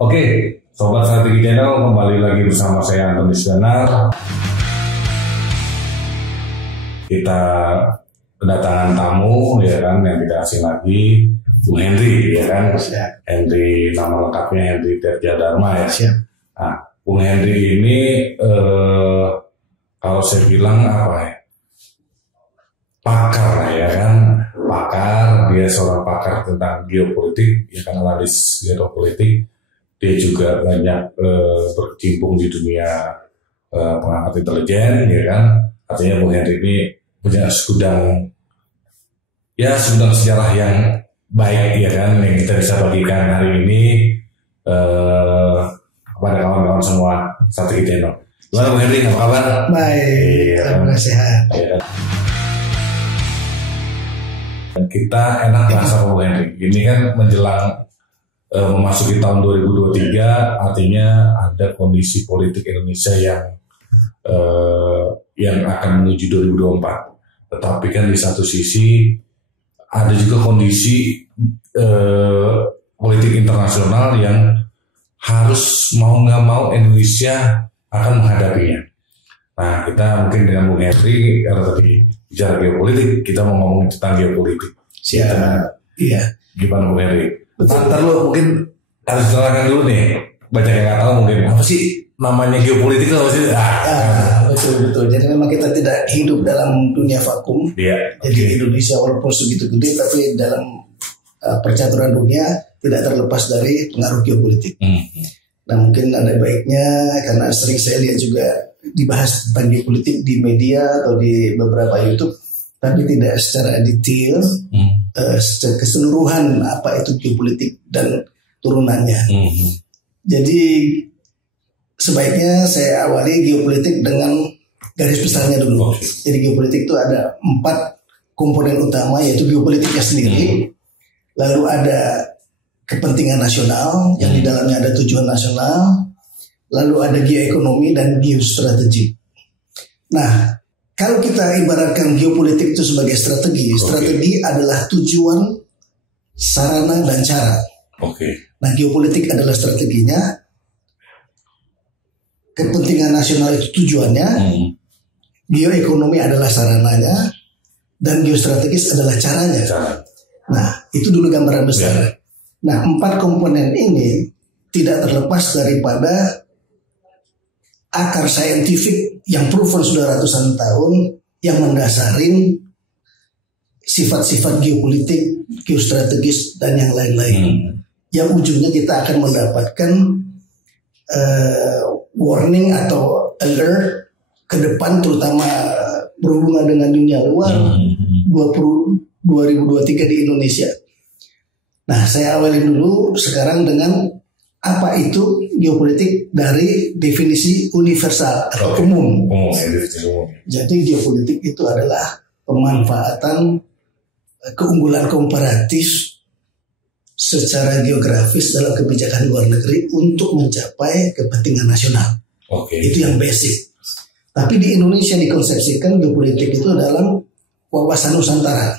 Oke, Sobat Strategi Channel, kembali lagi bersama saya Antoni Sudana. Kita kedatangan tamu, ya kan, yang tidak asing lagi, Bung Henry, ya kan. Henry, nama lengkapnya Henry Tirja Dharma, ya. Nah, Bung Henry ini, kalau saya bilang apa ya, pakar, ya kan. Pakar, dia seorang pakar tentang geopolitik, ya kan, analis geopolitik. Dia juga banyak berkecimpung di dunia perangkat intelijen, ya kan. Artinya Bung Henry ini punya segudang sejarah yang baik, ya kan, yang kita bisa bagikan hari ini kepada kawan-kawan semua Strategi Channel. Gimana Bung Henry, apa kabar? Baik, alhamdulillah sehat. Ya kan? Dan kita enak bahasa Bung Henry. Ini kan menjelang memasuki tahun 2023, artinya ada kondisi politik Indonesia yang akan menuju 2024. Tetapi kan di satu sisi ada juga kondisi politik internasional yang harus mau nggak mau Indonesia akan menghadapinya. Nah, kita mungkin dengan Bung Henry, karena tadi bicara geopolitik, kita mau ngomong tentang geopolitik. Siap. Iya. Gimana Bung Henry? Ntar lu mungkin harus jelaskan dulu nih, banyak yang nggak tahu mungkin apa sih namanya geopolitik itu apa sih? Betul. Jadi memang kita tidak hidup dalam dunia vakum. Iya. Jadi Indonesia walaupun segitu gede, tapi dalam percaturan dunia tidak terlepas dari pengaruh geopolitik. Nah, mungkin ada baiknya, karena sering saya lihat juga dibahas tentang geopolitik di media atau di beberapa YouTube, tapi tidak secara detail, secara keseluruhan apa itu geopolitik dan turunannya. Jadi sebaiknya saya awali geopolitik dengan garis besarnya dulu. Jadi geopolitik itu ada 4 komponen utama, yaitu geopolitiknya sendiri, lalu ada kepentingan nasional yang di dalamnya ada tujuan nasional, lalu ada geoekonomi dan geostrategi. Nah, kalau kita ibaratkan geopolitik itu sebagai strategi adalah tujuan, sarana, dan cara. Nah, geopolitik adalah strateginya, kepentingan nasional itu tujuannya, geoekonomi adalah sarananya, dan geostrategis adalah caranya. Nah, itu dulu gambaran besar. Nah, 4 komponen ini tidak terlepas daripada akar saintifik yang proven sudah ratusan tahun, yang mendasarin sifat-sifat geopolitik, geostrategis, dan yang lain-lain. Yang ujungnya kita akan mendapatkan warning atau alert ke depan, terutama berhubungan dengan dunia luar 2023 di Indonesia. Nah, saya awalin dulu sekarang dengan apa itu geopolitik dari definisi universal atau umum. Jadi geopolitik itu adalah pemanfaatan keunggulan komparatif secara geografis dalam kebijakan luar negeri untuk mencapai kepentingan nasional. Itu yang basic. Tapi di Indonesia dikonsepsikan geopolitik itu dalam wawasan Nusantara.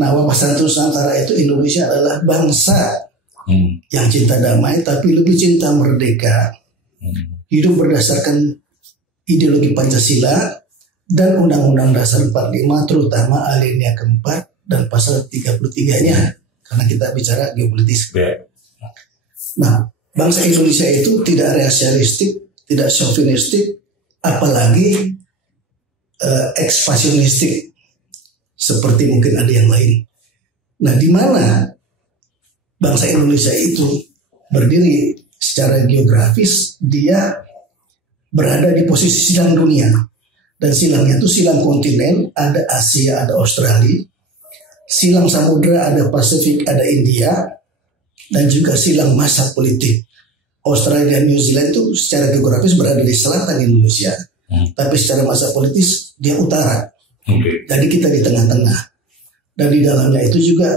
Nah, wawasan Nusantara itu Indonesia adalah bangsa yang cinta damai, tapi lebih cinta merdeka, hidup berdasarkan ideologi Pancasila dan Undang-Undang Dasar 45, terutama alinea keempat dan pasal 33-nya, karena kita bicara geopolitik. Nah, bangsa Indonesia itu tidak rasialistik, tidak chauvinistik, apalagi ekspansionistik seperti mungkin ada yang lain. Nah, di mana bangsa Indonesia itu berdiri secara geografis, dia berada di posisi silang dunia. Dan silangnya itu silang kontinen, ada Asia, ada Australia. Silang samudra, ada Pasifik, ada India. Dan juga silang masa politik. Australia dan New Zealand itu secara geografis berada di selatan Indonesia. Tapi secara masa politis dia utara. Jadi kita di tengah-tengah. Dan di dalamnya itu juga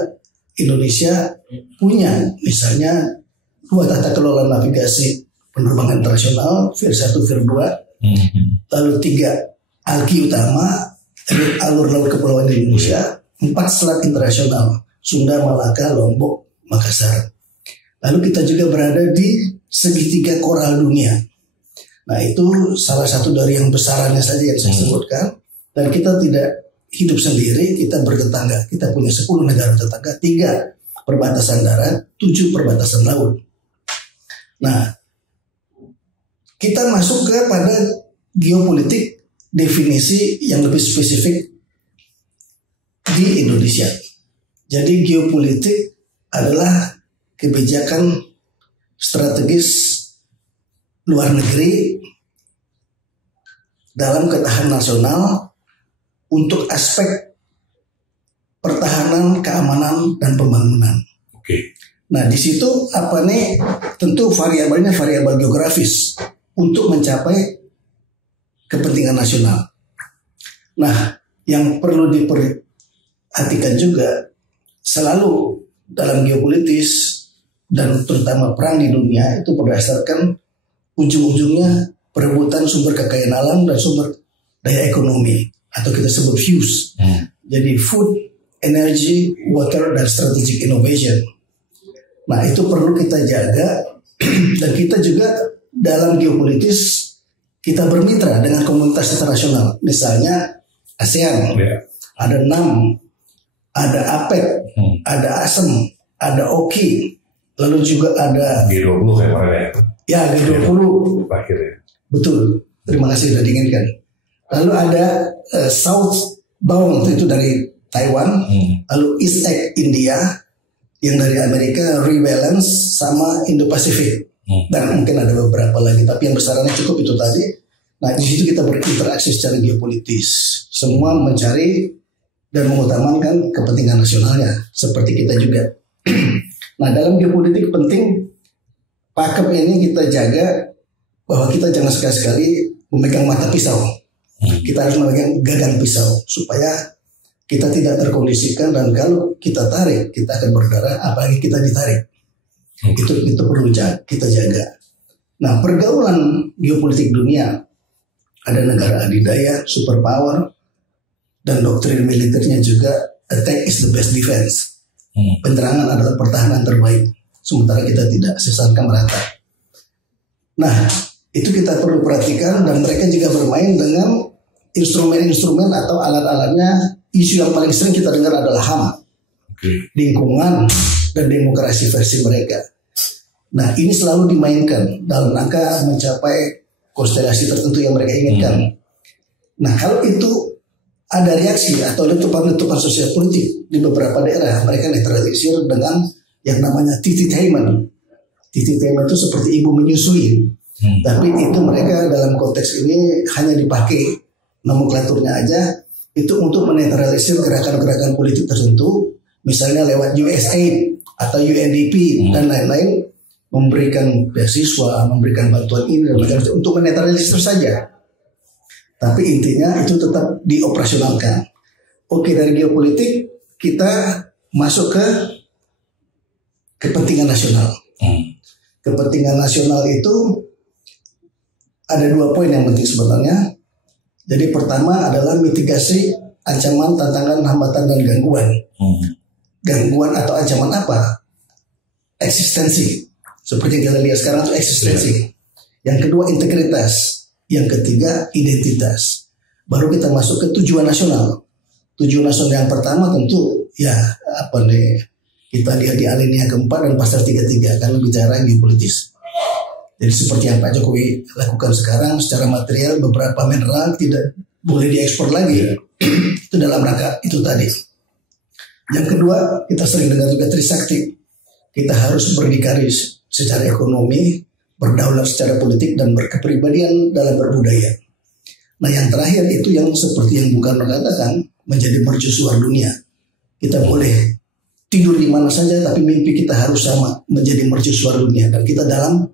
Indonesia punya misalnya 2 tata kelola navigasi penerbangan internasional, VIR 1, VIR 2, lalu 3 alki utama, alur laut kepulauan Indonesia, 4 selat internasional, Sunda, Malaka, Lombok, Makassar. Lalu kita juga berada di segitiga koral dunia. Nah itu salah satu dari yang besarannya saja yang saya sebutkan. Dan kita tidak hidup sendiri, kita bertetangga. Kita punya 10 negara tetangga, 3 perbatasan darat, 7 perbatasan laut. Nah kita masuk kepada geopolitik definisi yang lebih spesifik di Indonesia. Jadi geopolitik adalah kebijakan strategis luar negeri dalam ketahanan nasional untuk aspek pertahanan, keamanan, dan pembangunan. Nah di situ tentu variabelnya variabel geografis untuk mencapai kepentingan nasional. Nah yang perlu diperhatikan juga selalu dalam geopolitis dan terutama perang di dunia itu berdasarkan ujung-ujungnya perebutan sumber kekayaan alam dan sumber daya ekonomi atau kita sebut FUSE. Jadi food, energy, water, dan strategic innovation. Nah itu perlu kita jaga dan kita juga dalam geopolitis kita bermitra dengan komunitas internasional. Misalnya ASEAN, ada NAM, ada APEC, ada ASEM, ada OKI, lalu juga ada G20 kemarin ya G20. Betul, terima kasih sudah diingatkan. Lalu ada Southbound itu dari Taiwan, lalu EASAC India, yang dari Amerika Rebalance sama Indo-Pasifik, dan mungkin ada beberapa lagi, tapi yang besarannya cukup itu tadi. Nah di situ kita berinteraksi secara geopolitis, semua mencari dan mengutamakan kepentingan nasionalnya, seperti kita juga. Nah dalam geopolitik penting pakem ini kita jaga bahwa kita jangan sekali-sekali memegang mata pisau. Kita harus memegang gagang pisau supaya kita tidak terkondisikan, dan kalau kita tarik kita akan berdarah, apalagi kita ditarik. Itu perlu kita jaga. Nah pergaulan geopolitik dunia ada negara adidaya, superpower, dan doktrin militernya juga attack is the best defense. Penyerangan adalah pertahanan terbaik. Sementara kita tidak sesangka merata. Nah itu kita perlu perhatikan, dan mereka juga bermain dengan instrumen-instrumen atau alat-alatnya. Isu yang paling sering kita dengar adalah HAM, lingkungan, dan demokrasi versi mereka. Nah ini selalu dimainkan dalam rangka mencapai konstelasi tertentu yang mereka inginkan. Nah kalau itu ada reaksi atau letupan-letupan sosial politik di beberapa daerah, mereka netralisir dengan yang namanya tititainment. Tititainment itu seperti ibu menyusui. Tapi itu mereka dalam konteks ini hanya dipakai nomenklaturnya aja, itu untuk menetralisir gerakan-gerakan politik tertentu, misalnya lewat USAID atau UNDP dan lain-lain, memberikan beasiswa, memberikan bantuan ini dan macam-macam untuk menetralisir saja. Tapi intinya itu tetap dioperasionalkan. Oke, dari geopolitik kita masuk ke kepentingan nasional. Kepentingan nasional itu ada 2 poin yang penting sebenarnya. Jadi pertama adalah mitigasi ancaman, tantangan, hambatan, dan gangguan. Gangguan atau ancaman apa? Eksistensi. Seperti yang kita lihat sekarang itu eksistensi. Yang kedua integritas. Yang ketiga identitas. Baru kita masuk ke tujuan nasional. Tujuan nasional yang pertama tentu kita lihat di alinea keempat dan pasal 33 karena bicara geopolitis. Jadi seperti yang Pak Jokowi lakukan sekarang, secara material beberapa mineral tidak boleh diekspor lagi. Itu dalam rangka itu tadi. Yang kedua, kita sering dengar juga Trisakti. Kita harus berdikari secara ekonomi, berdaulat secara politik, dan berkepribadian dalam berbudaya. Nah yang terakhir itu yang seperti yang Bung Karno katakan, menjadi mercusuar dunia. Kita boleh tidur di mana saja, tapi mimpi kita harus sama, menjadi mercusuar dunia. Dan kita dalam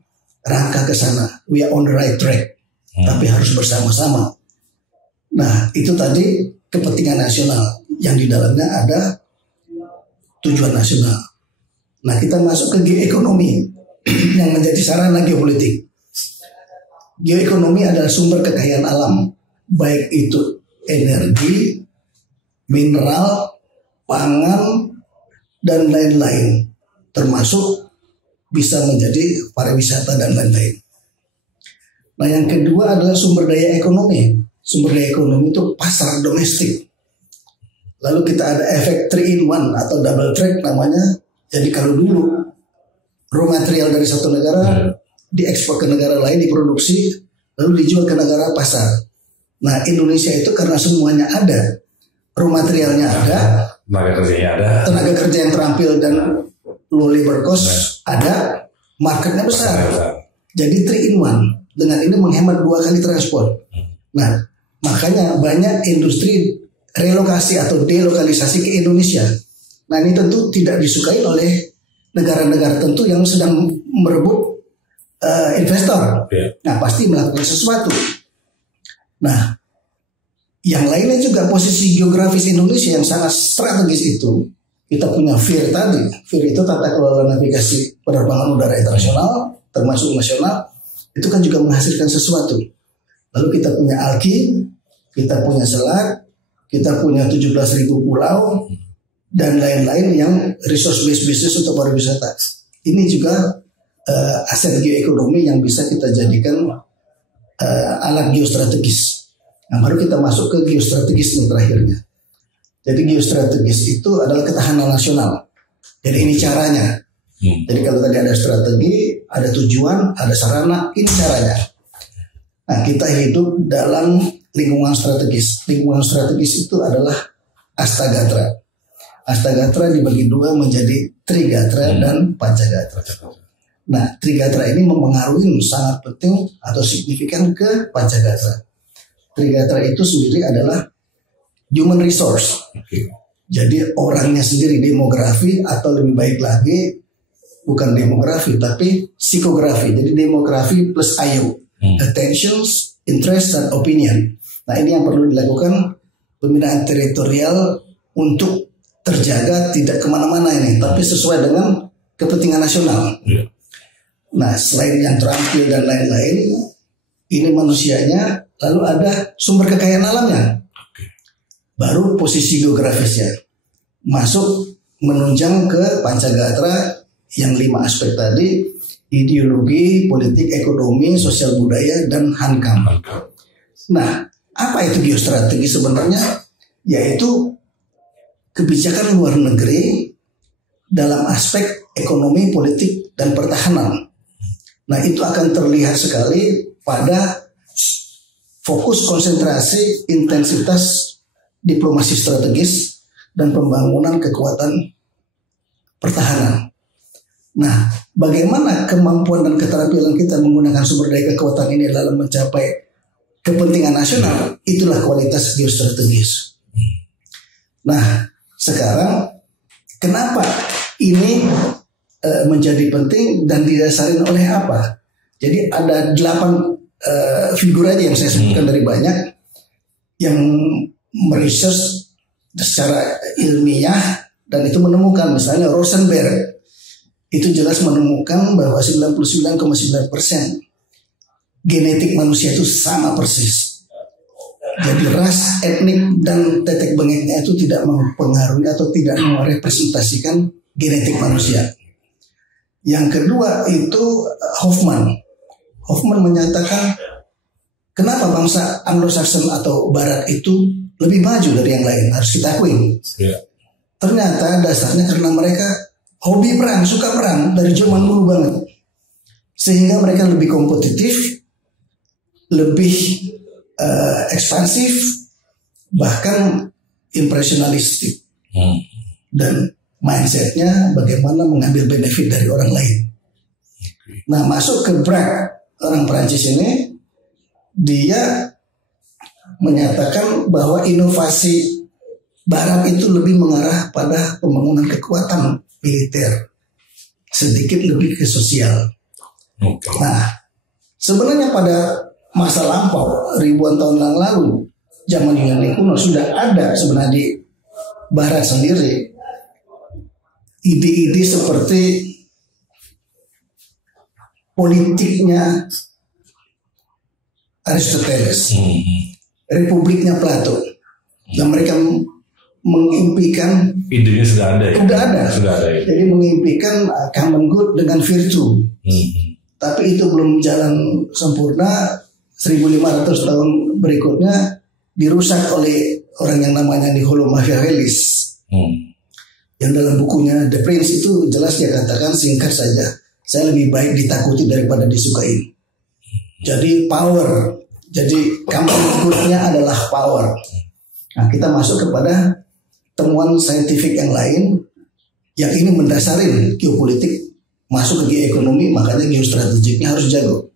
rangka ke sana, we are on the right track, tapi harus bersama-sama. Nah itu tadi kepentingan nasional yang di dalamnya ada tujuan nasional. Nah kita masuk ke geoekonomi yang menjadi sarana geopolitik. Geoekonomi adalah sumber kekayaan alam, baik itu energi, mineral, pangan, dan lain-lain, termasuk bisa menjadi pariwisata dan lain-lain. Nah, yang kedua adalah sumber daya ekonomi. Sumber daya ekonomi itu pasar domestik. Lalu kita ada efek 3 in 1 atau double track namanya. Jadi kalau dulu raw material dari satu negara diekspor ke negara lain, diproduksi, lalu dijual ke negara pasar. Nah, Indonesia itu karena semuanya ada, raw materialnya ada, tenaga kerja yang terampil dan low labor cost ada, marketnya besar. Jadi 3 in 1. Dengan ini menghemat 2 kali transport. Nah, makanya banyak industri relokasi atau delokalisasi ke Indonesia. Nah, ini tentu tidak disukai oleh negara-negara tentu yang sedang merebut investor. Nah, pasti melakukan sesuatu. Nah, yang lainnya juga posisi geografis Indonesia yang sangat strategis itu. Kita punya FIR tadi. FIR itu tata kelola navigasi penerbangan udara internasional, termasuk nasional. Itu kan juga menghasilkan sesuatu. Lalu kita punya ALKI, kita punya selat, kita punya 17.000 pulau, dan lain-lain yang resource based business untuk pariwisata. Ini juga aset geoekonomi yang bisa kita jadikan alat geostrategis. Nah, baru kita masuk ke geostrategis yang terakhirnya. Jadi geostrategis itu adalah ketahanan nasional. Jadi ini caranya. Jadi kalau tadi ada strategi, ada tujuan, ada sarana, ini caranya. Nah, kita hidup dalam lingkungan strategis. Lingkungan strategis itu adalah Astagatra. Astagatra dibagi 2 menjadi Trigatra dan Pancagatra. Nah, Trigatra ini mempengaruhi sangat penting atau signifikan ke Pancagatra. Trigatra itu sendiri adalah human resource. Jadi orangnya sendiri, demografi, atau lebih baik lagi bukan demografi tapi psikografi. Jadi demografi plus IO, attentions, interest, dan opinion. Nah, ini yang perlu dilakukan pembinaan teritorial untuk terjaga tidak kemana-mana ini, tapi sesuai dengan kepentingan nasional. Nah, selain yang terampil dan lain-lain, ini manusianya, lalu ada sumber kekayaan alamnya, baru posisi geografisnya masuk menunjang ke Pancagatra yang 5 aspek tadi: ideologi, politik, ekonomi, sosial budaya, dan hankam. Nah, apa itu geostrategi sebenarnya? Yaitu kebijakan luar negeri dalam aspek ekonomi, politik, dan pertahanan. Nah, itu akan terlihat sekali pada fokus konsentrasi intensitas diplomasi strategis dan pembangunan kekuatan pertahanan. Nah, bagaimana kemampuan dan keterampilan kita menggunakan sumber daya kekuatan ini dalam mencapai kepentingan nasional, itulah kualitas geostrategis. Nah, sekarang kenapa ini menjadi penting dan didasari oleh apa? Jadi ada 8 figur aja yang saya sebutkan dari banyak yang meresearch secara ilmiah dan itu menemukan, misalnya Rosenberg itu jelas menemukan bahwa 99,9% genetik manusia itu sama persis. Jadi ras, etnik, dan tetek bengeknya itu tidak mempengaruhi atau tidak merepresentasikan genetik manusia. Yang kedua itu Hoffman menyatakan kenapa bangsa Anglo-Saxon atau Barat itu lebih maju dari yang lain, harus kita akui. Ternyata dasarnya karena mereka hobi perang, suka perang dari zaman dulu banget. Sehingga mereka lebih kompetitif, lebih ekspansif, bahkan impresionalistik. Dan mindsetnya bagaimana mengambil benefit dari orang lain. Nah, masuk ke Braque, orang Perancis ini, dia menyatakan bahwa inovasi Barat itu lebih mengarah pada pembangunan kekuatan militer, sedikit lebih ke sosial. Nah, sebenarnya pada masa lampau ribuan tahun yang lalu, zaman Yunani kuno sudah ada sebenarnya di Barat sendiri ide-ide seperti politiknya Aristoteles, republiknya Plato, dan mereka mengimpikan idenya sudah ada ya. Sudah ada ya. Jadi mengimpikan common good dengan virtue. Tapi itu belum jalan sempurna. 1500 tahun berikutnya dirusak oleh orang yang namanya Niccolo Machiavellis. Yang dalam bukunya The Prince itu jelas dia katakan singkat saja, saya lebih baik ditakuti daripada disukai. Jadi power. Jadi common good-nya adalah power. Nah, kita masuk kepada temuan saintifik yang lain yang ini mendasari geopolitik masuk ke geoekonomi, makanya geostrategiknya harus jago.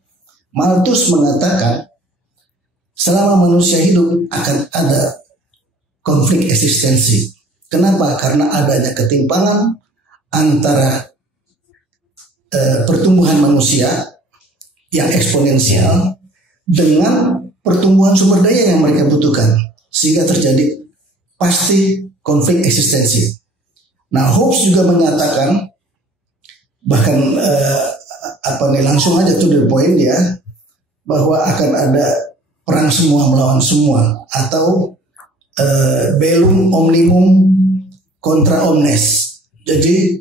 Malthus mengatakan selama manusia hidup akan ada konflik eksistensi. Kenapa? Karena adanya ketimpangan antara pertumbuhan manusia yang eksponensial dengan pertumbuhan sumber daya yang mereka butuhkan, sehingga terjadi pasti konflik eksistensi. Nah, Hobbes juga menyatakan, bahkan langsung aja to the point ya, bahwa akan ada perang semua melawan semua, atau bellum omnibus contra omnes. Jadi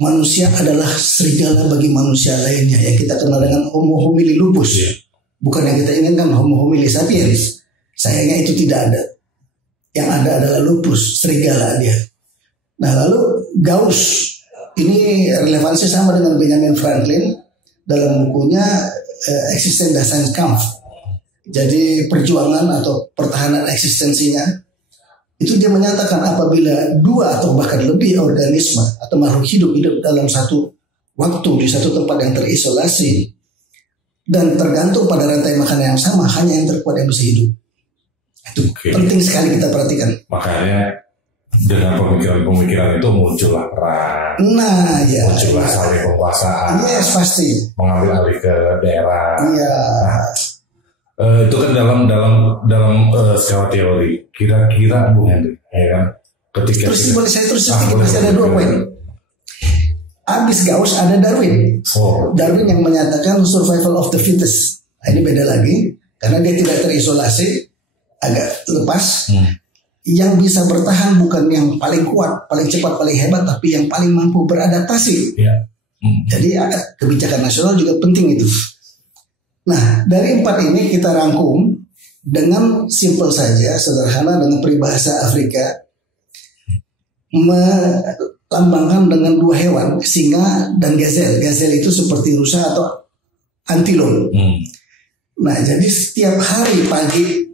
manusia adalah serigala bagi manusia lainnya, yang kita kenal dengan Homo homini lupus. Bukan yang kita inginkan Homo homini sapiens. Sayangnya itu tidak ada. Yang ada adalah lupus, serigala dia. Nah, lalu Gauss ini relevansi sama dengan Benjamin Franklin dalam bukunya Existenz des Kampf. Jadi perjuangan atau pertahanan eksistensinya itu dia menyatakan apabila dua atau bahkan lebih organisme atau makhluk hidup dalam satu waktu di satu tempat yang terisolasi dan tergantung pada rantai makanan yang sama, hanya yang terkuat yang bisa hidup. Itu penting sekali kita perhatikan. Makanya dengan pemikiran-pemikiran itu muncullah perang. Nah, ya. Muncullah saling penguasaan. Yes, pasti. Mengambil alih ke daerah. Iya. Itu kan dalam secara teori. Kira-kira Bung Hendrik, ya kan? Ketika boleh saya terus masih ada 2 poin. Abis Gauss ada Darwin. Darwin yang menyatakan survival of the fittest. Nah, ini beda lagi karena dia tidak terisolasi, agak lepas. Yang bisa bertahan bukan yang paling kuat, paling cepat, paling hebat, tapi yang paling mampu beradaptasi. Jadi kebijakan nasional juga penting itu. Nah, dari 4 ini kita rangkum dengan simpel saja, sederhana dengan peribahasa Afrika, melambangkan dengan 2 hewan, singa dan gazelle. Gazelle itu seperti rusa atau antilop. Nah, jadi setiap hari pagi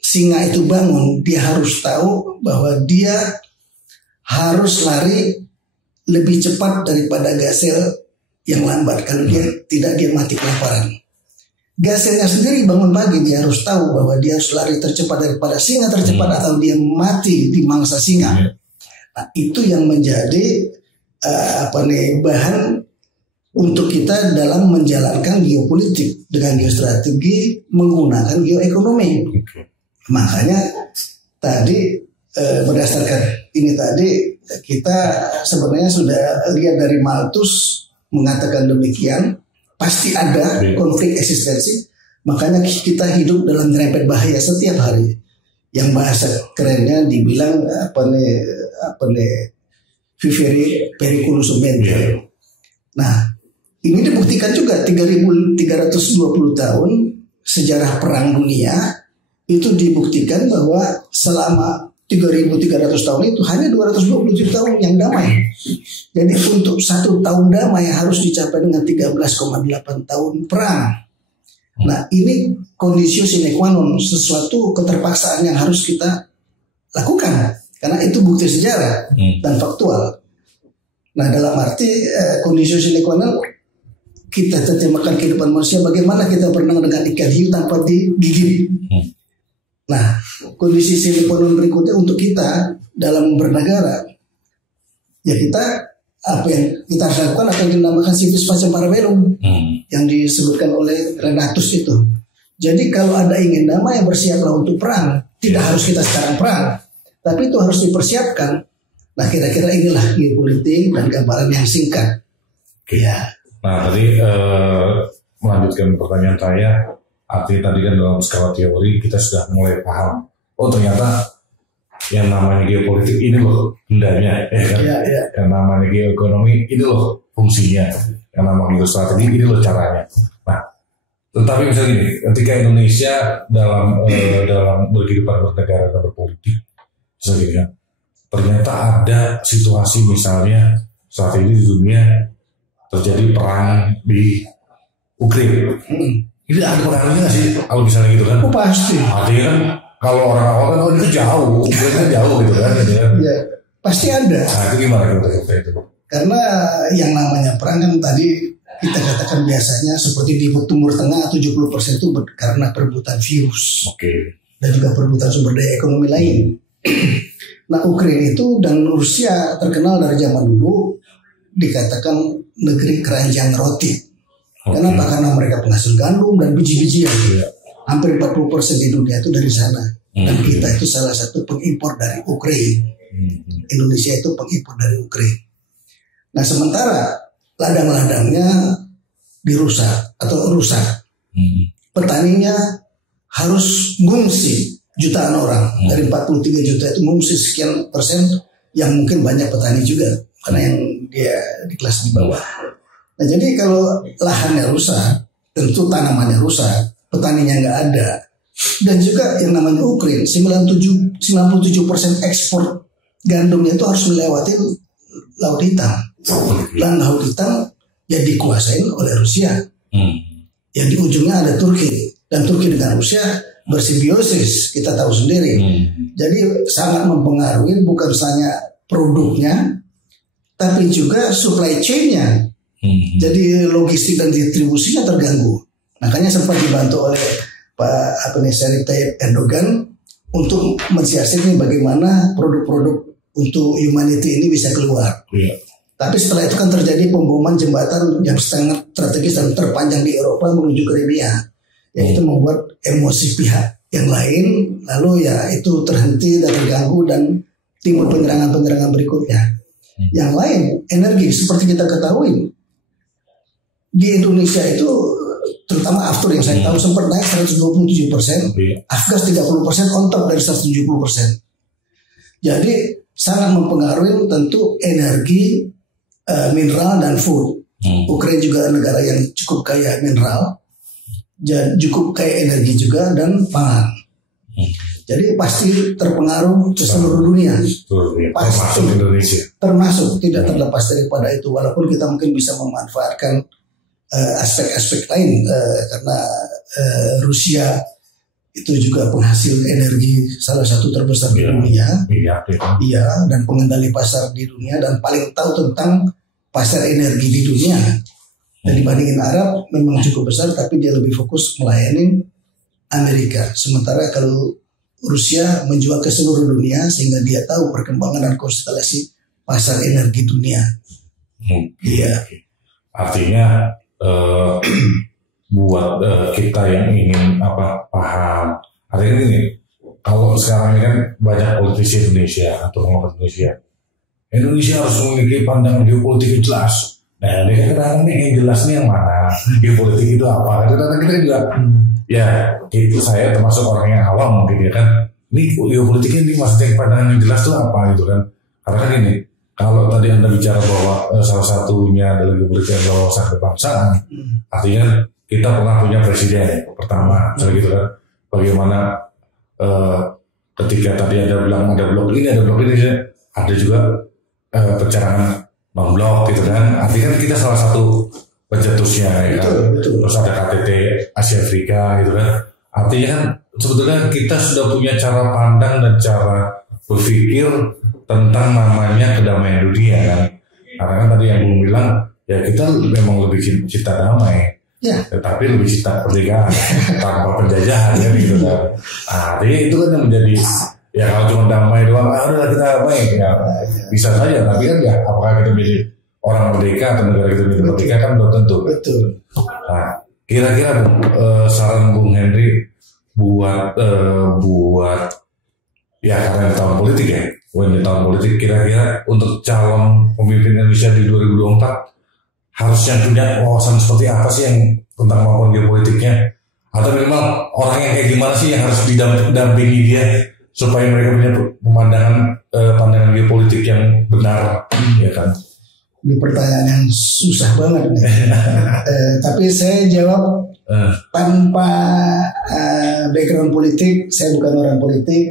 singa itu bangun, dia harus tahu bahwa dia harus lari lebih cepat daripada gazelle yang lambat. Kalau dia tidak, dia mati kelaparan. Gazelle-nya sendiri bangun pagi, dia harus tahu bahwa dia harus lari tercepat daripada singa tercepat atau dia mati di mangsa singa. Nah, itu yang menjadi bahan untuk kita dalam menjalankan geopolitik dengan geostrategi menggunakan geoekonomi. Makanya tadi berdasarkan ini tadi kita sebenarnya sudah lihat dari Malthus mengatakan demikian, pasti ada konflik eksistensi. Makanya kita hidup dalam nyerempet bahaya setiap hari. Yang bahasa kerennya dibilang vivere periculosum mente. Nah, ini dibuktikan juga 3.320 tahun sejarah perang dunia itu dibuktikan bahwa selama 3.300 tahun itu hanya 227 tahun yang damai. Jadi untuk 1 tahun damai harus dicapai dengan 13,8 tahun perang. Nah, ini kondisi sine qua non, sesuatu keterpaksaan yang harus kita lakukan karena itu bukti sejarah dan faktual. Nah, dalam arti kondisi sine qua non kita terjemahkan kehidupan manusia, bagaimana kita berenang dengan ikan hiu tanpa digigit. Nah, kondisi sine qua non berikutnya untuk kita dalam bernegara, ya kita apa yang kita harus lakukan, apa yang dinamakan civis pacem para bellum yang disebutkan oleh Renatus itu. Jadi kalau ada ingin damai, bersiaplah untuk perang. Tidak harus kita sekarang perang, tapi itu harus dipersiapkan. Nah, kira-kira inilah geopolitik dan gambaran yang singkat. Ya. Nah, tadi melanjutkan pertanyaan saya, artinya tadi kan dalam skala teori kita sudah mulai paham. Oh, ternyata yang namanya geopolitik ini loh bendanya, ya kan? Yang namanya geoekonomi ini loh fungsinya, yang namanya geostrategi ini loh caranya. Nah, tetapi misalnya gini, ketika Indonesia dalam berkehidupan bernegara dan berpolitik, misalnya gini kan, ternyata ada situasi misalnya saat ini di dunia terjadi perang di Ukraina. Ini ada pengaruhnya nggak sih kalau misalnya gitu kan? Oh pasti. Artinya kan kalau orang awal kan itu jauh, Ukraina jauh gitu kan? Ya pasti ada. Nah itu gimana kita itu? Karena yang namanya perang kan tadi kita katakan biasanya seperti di Timur Tengah 70% itu karena perebutan virus. Dan juga perebutan sumber daya ekonomi lain. Nah Ukraina itu dan Rusia terkenal dari zaman dulu dikatakan negeri keranjang roti. Kenapa? Karena mereka penghasil gandum dan biji-bijian. Hampir 40% di dunia itu dari sana. Dan kita itu salah satu pengimpor dari Ukraina. Indonesia itu pengimpor dari Ukraina. Nah sementara ladang-ladangnya dirusak atau rusak. Petaninya harus ngungsi jutaan orang. Dari 43 juta itu ngungsi sekian persen yang mungkin banyak petani juga. Karena yang dia di kelas di bawah. Nah jadi kalau lahannya rusak, tentu tanamannya rusak, petaninya nggak ada. Dan juga yang namanya Ukraina, 97% ekspor gandumnya itu harus melewati Laut Hitam. Dan Laut Hitam ya dikuasain oleh Rusia. Yang di ujungnya ada Turki. Dan Turki dengan Rusia bersimbiosis, kita tahu sendiri. Jadi sangat mempengaruhi bukan hanya produknya, tapi juga supply chain-nya. Jadi logistik dan distribusinya terganggu. Makanya sempat dibantu oleh Pak Recep Tayyip Erdogan untuk mensiasati bagaimana produk-produk untuk humanity ini bisa keluar. Tapi setelah itu kan terjadi pemboman jembatan yang sangat strategis dan terpanjang di Eropa menuju Crimea. Yang itu membuat emosi pihak yang lain, lalu ya itu terhenti dan terganggu dan timbul penyerangan-penyerangan berikutnya. Yang lain, energi seperti kita ketahui di Indonesia itu terutama aftur yang saya tahu sempat naik 127%, afgas 30% on top dari 170%. Jadi sangat mempengaruhi tentu energi, mineral dan food. Ukraina juga negara yang cukup kaya mineral, cukup kaya energi juga dan pangan. Jadi pasti terpengaruh ke seluruh dunia. Pasti termasuk Indonesia. Termasuk tidak terlepas daripada itu. Walaupun kita mungkin bisa memanfaatkan aspek-aspek lain karena Rusia itu juga penghasil energi salah satu terbesar di dunia. Iya, dan pengendali pasar di dunia dan paling tahu tentang pasar energi di dunia. Dan dibandingin Arab memang cukup besar, tapi dia lebih fokus melayani Amerika. Sementara kalau Rusia menjual ke seluruh dunia sehingga dia tahu perkembangan dan konstelasi pasar energi dunia. Iya. Artinya buat kita yang ingin paham, artinya ini kalau sekarang ini kan banyak politisi Indonesia atau pengamat Indonesia harus memiliki pandangan geopolitik yang jelas. Nah, ini kadang-kadang yang jelas ini yang mana, geopolitik itu apa? Kadang-kadang kita juga, ya itu saya termasuk orang yang awam mungkin ya kan. Ini geopolitik ini maksudnya pandangan yang jelas itu apa gitu kan? Karena kan ini, kalau tadi Anda bicara bahwa salah satunya adalah geopolitik yang wawasan kebangsaan, artinya kita pernah punya presiden pertama, misalnya gitu kan. Bagaimana ketika tadi Anda bilang ada blok ini, ada juga pencerangan non-blok gitu kan. Artinya kita salah satu pencetusnya ya kan. Terus ada KTT Asia Afrika gitu kan. Artinya kan sebetulnya kita sudah punya cara pandang dan cara berpikir tentang namanya kedamaian dunia kan. Karena kan tadi yang Bung bilang ya kita memang lebih cinta damai. Ya. Tetapi lebih cinta kemerdekaan tanpa penjajahan ya gitu kan. Artinya itu kan yang menjadi ya kalau cuma damai doang, udah kita damai ya bisa saja. Tapi kan ya apakah kita menjadi orang merdeka atau negara kita menjadi merdeka kan belum tentu. Betul. Nah, kira-kira saran Bung Henry buat ya karena di tahun politik ya, di tahun politik kira-kira untuk calon pemimpin Indonesia di 2024 harusnya punya wawasan seperti apa sih yang tentang kemampuan geopolitiknya, atau memang orang yang kayak gimana sih yang harus didampingi dia supaya mereka punya pandangan geopolitik yang benar, ya kan? Ini pertanyaan yang susah banget nih. Tapi saya jawab tanpa background politik. Saya bukan orang politik,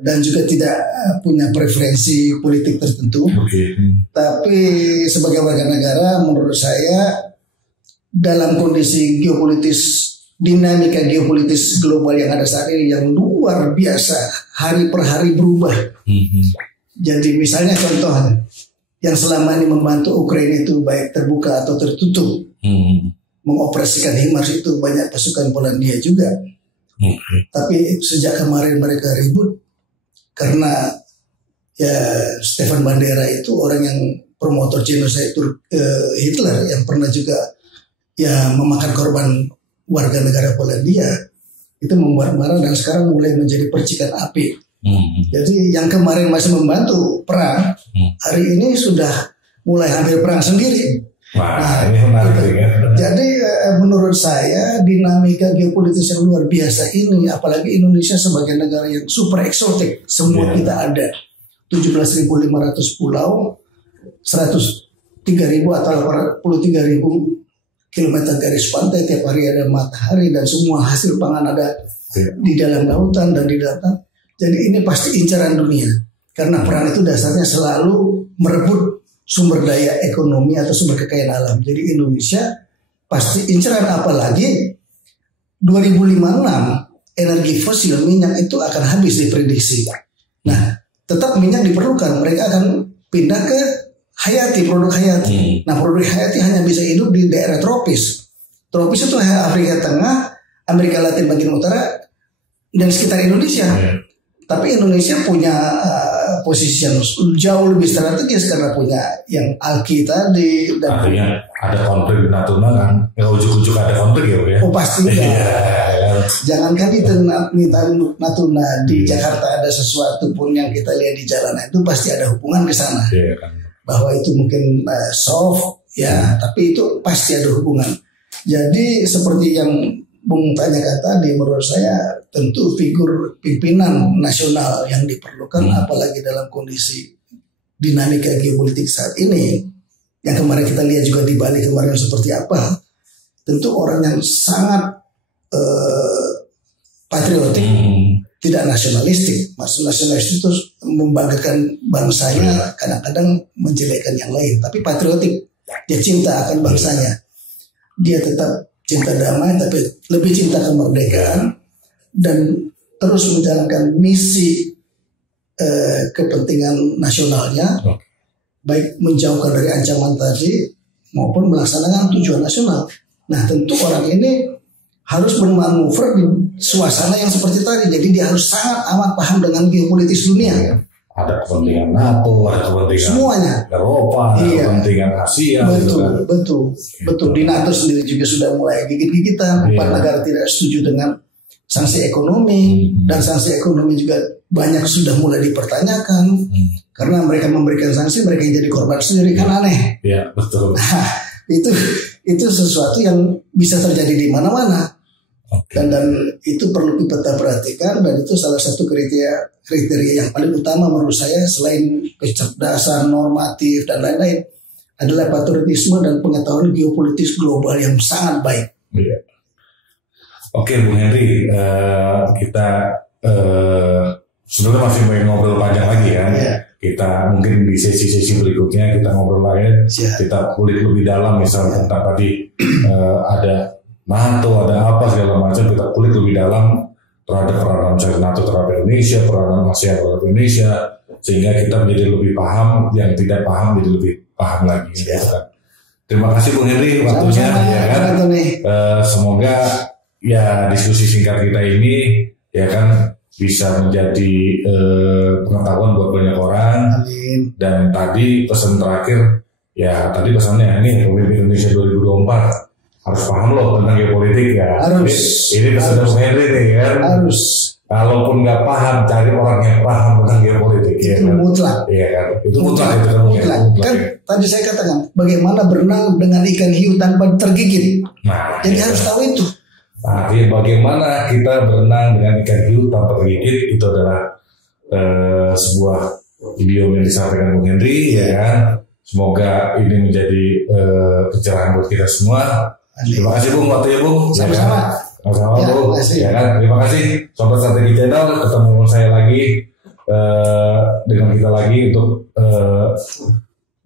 dan juga tidak punya preferensi politik tertentu. Tapi sebagai warga negara, menurut saya dalam kondisi geopolitis, dinamika geopolitis global yang ada saat ini yang luar biasa, hari per hari berubah. Jadi misalnya contoh yang selama ini membantu Ukraina itu baik terbuka atau tertutup, mengoperasikan HIMARS itu banyak pasukan Polandia juga. Tapi sejak kemarin mereka ribut karena ya Stefan Bandera itu orang yang promotor genosid Hitler yang pernah juga ya memakan korban warga negara Polandia, itu membuat marah dan sekarang mulai menjadi percikan api. Jadi yang kemarin masih membantu perang, hari ini sudah mulai hampir perang sendiri. Nah, ini menarik ya. Jadi menurut saya dinamika geopolitis yang luar biasa ini, apalagi Indonesia sebagai negara yang super eksotik, semua kita ada 17.500 pulau, 103.000 atau 83.000 kilometer garis pantai, tiap hari ada matahari dan semua hasil pangan ada di dalam lautan dan di darat. Jadi ini pasti incaran dunia, karena perang itu dasarnya selalu merebut sumber daya ekonomi atau sumber kekayaan alam. Jadi Indonesia pasti incaran, apalagi 2056 energi fosil minyak itu akan habis diprediksi. Nah, tetap minyak diperlukan, mereka akan pindah ke hayati, produk hayati. Nah, produk hayati hanya bisa hidup di daerah tropis. Tropis itu Afrika Tengah, Amerika Latin bagian utara, dan sekitar Indonesia. Tapi Indonesia punya posisi yang jauh lebih strategis karena punya yang Alki tadi. Dan artinya ada konflik di Natuna kan? Ya ujuk-ujuk ada konflik ya? Oh pasti ya. Jangankan di Natuna, di Jakarta ada sesuatu pun yang kita lihat di jalanan itu pasti ada hubungan ke sana. Bahwa itu mungkin soft ya, tapi itu pasti ada hubungan. Jadi seperti yang Bung tanyakan tadi, menurut saya tentu figur pimpinan nasional yang diperlukan, apalagi dalam kondisi dinamika geopolitik saat ini, yang kemarin kita lihat juga di Bali kemarin seperti apa. Tentu orang yang sangat patriotik, tidak nasionalistik. Maksud nasionalistik itu membanggakan bangsanya, kadang-kadang menjelekkan yang lain. Tapi patriotik, dia cinta akan bangsanya, dia tetap cinta damai, tapi lebih cinta kemerdekaan dan terus menjalankan misi kepentingan nasionalnya, baik menjauhkan dari ancaman tadi maupun melaksanakan tujuan nasional. Nah, tentu orang ini harus bermanuver di suasana yang seperti tadi. Jadi dia harus sangat amat paham dengan geopolitis dunia. Ada kepentingan NATO, ada kepentingan semuanya, Eropa, ada kepentingan Asia. Betul. Di NATO sendiri juga sudah mulai gigit-gigitan. 4 negara tidak setuju dengan sanksi ekonomi, dan sanksi ekonomi juga banyak sudah mulai dipertanyakan karena mereka memberikan sanksi, mereka yang jadi korban sendiri, kan aneh. Iya, betul. Nah, itu sesuatu yang bisa terjadi di mana-mana. Dan itu perlu kita perhatikan, dan itu salah satu kriteria yang paling utama menurut saya selain kecerdasan normatif dan lain-lain adalah patriotisme dan pengetahuan geopolitis global yang sangat baik. Oke, Bung Henry, kita sebenarnya masih pengen ngobrol panjang lagi kan. Kita mungkin di sesi-sesi berikutnya kita ngobrol lagi, kita kulik lebih dalam, misalnya tentang tadi ada NATO, ada apa segala macam, kita kulik lebih dalam terhadap peranan NATO terhadap Indonesia, peranan ASEAN terhadap Indonesia, sehingga kita menjadi lebih paham, yang tidak paham jadi lebih paham lagi. Terima kasih Bung Henry waktunya. Semoga ya diskusi singkat kita ini ya kan bisa menjadi pengetahuan buat banyak orang. Amin. Dan tadi pesan terakhir, ya tadi pesannya ini pemimpin Indonesia 2024 harus paham loh tentang geopolitik ya. Harus. Ini pesan Bung Henry nih kan. Harus. Kalaupun nggak paham, cari orang yang paham tentang geopolitik. Itu kan? Mutlak. Iya kan. Itu mutlak. Kan tadi saya katakan bagaimana berenang dengan ikan hiu tanpa tergigit. Nah, jadi harus tahu itu. Nah, bagaimana kita berenang dengan ikan hiu tanpa tergigit, itu adalah sebuah video yang disampaikan Bung Henry, ya kan. Semoga ini menjadi pencerahan buat kita semua. Terima kasih Bung, waktunya Bung. Sama-sama. Sama-sama Bung. Ya kan, terima kasih Sobat Strategi Channel. Ketemu saya lagi dengan kita lagi untuk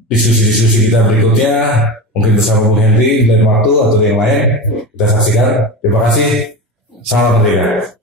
diskusi-diskusi kita berikutnya. Mungkin bersama Bung Henry dan waktu atau yang lain kita saksikan. Terima kasih. Salam merdeka.